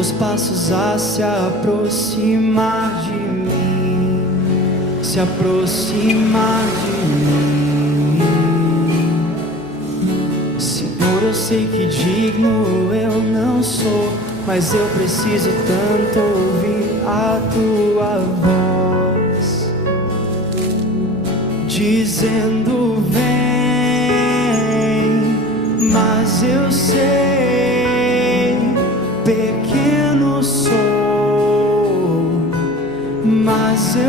teus passos a se aproximar de mim, se aproximar de mim. Senhor, eu sei que digno eu não sou, mas eu preciso tanto ouvir a tua voz, dizendo vem, mas eu sei, pequeno sou, mas eu